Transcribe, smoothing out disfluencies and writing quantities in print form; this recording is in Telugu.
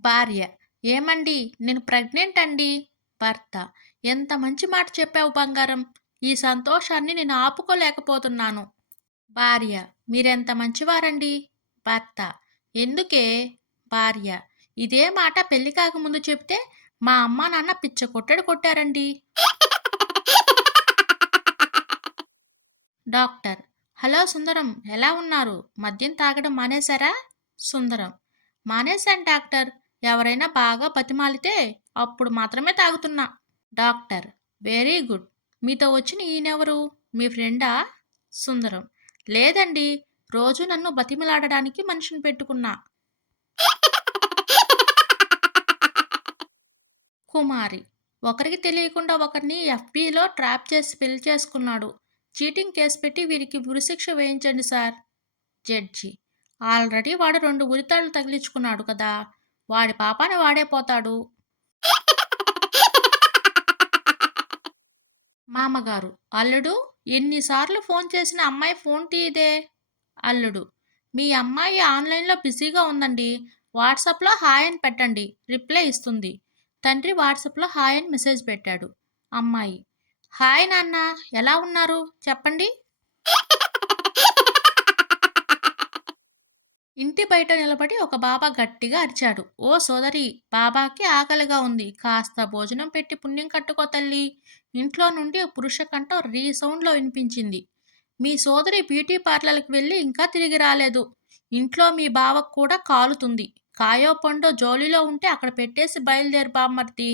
భార్య: ఏమండీ, నేను ప్రెగ్నెంట్ అండి. భర్త: ఎంత మంచి మాట చెప్పావు బంగారం. ఈ సంతోషాన్ని నేను ఆపుకోలేకపోతున్నాను. భార్య: మీరెంత మంచివారండి. భర్త: ఎందుకే? భార్య: ఇదే మాట పెళ్లి కాకముందు చెప్తే మా అమ్మా నాన్న పిచ్చ కొట్టడు కొట్టారండి. డాక్టర్: హలో సుందరం, ఎలా ఉన్నారు? మద్యం తాగడం మానేశారా? సుందరం: మానేశాను డాక్టర్. ఎవరైనా బాగా బతిమాలితే అప్పుడు మాత్రమే తాగుతున్నా. Doctor: very good. మీతో వచ్చిన ఈయనెవరు? మీ ఫ్రెండా? సుందరం: లేదండి, రోజు నన్ను బతిమిలాడడానికి మనిషిని పెట్టుకున్నా. కుమారి: ఒకరికి తెలియకుండా ఒకరిని ఎఫ్బీలో ట్రాప్ చేసి పెళ్లి చేసుకున్నాడు. చీటింగ్ కేసు పెట్టి వీరికి ఉరిశిక్ష వేయించండి సార్. జడ్జి: ఆల్రెడీ వాడు 2 ఉరితాళ్లు తగిలించుకున్నాడు కదా, వాడి పాపాన వాడే పోతాడు. మామగారు: అల్లుడు, ఎన్నిసార్లు ఫోన్ చేసినా అమ్మాయి ఫోన్ తీయదే. అల్లుడు: మీ అమ్మాయి ఆన్లైన్లో బిజీగా ఉందండి. వాట్సాప్లో హాయ్ అని పెట్టండి, రిప్లై ఇస్తుంది. తండ్రి వాట్సాప్లో హాయ్ అని మెసేజ్ పెట్టాడు. అమ్మాయి: హాయ్ నాన్న, ఎలా ఉన్నారు చెప్పండి. ఇంటి బయట నిలబడి ఒక బాబా గట్టిగా అరిచాడు: ఓ సోదరి, బాబాకి ఆకలిగా ఉంది, కాస్త భోజనం పెట్టి పుణ్యం కట్టుకో తల్లి. ఇంట్లో నుండి పురుష కంఠం రీసౌండ్లో వినిపించింది: మీ సోదరి బ్యూటీ పార్లర్కి వెళ్ళి ఇంకా తిరిగి రాలేదు. ఇంట్లో మీ బావకు కూడా కాలుతుంది. కాయో పండో జోలిలో ఉంటే అక్కడ పెట్టేసి బయలుదేరు బామ్మర్ది.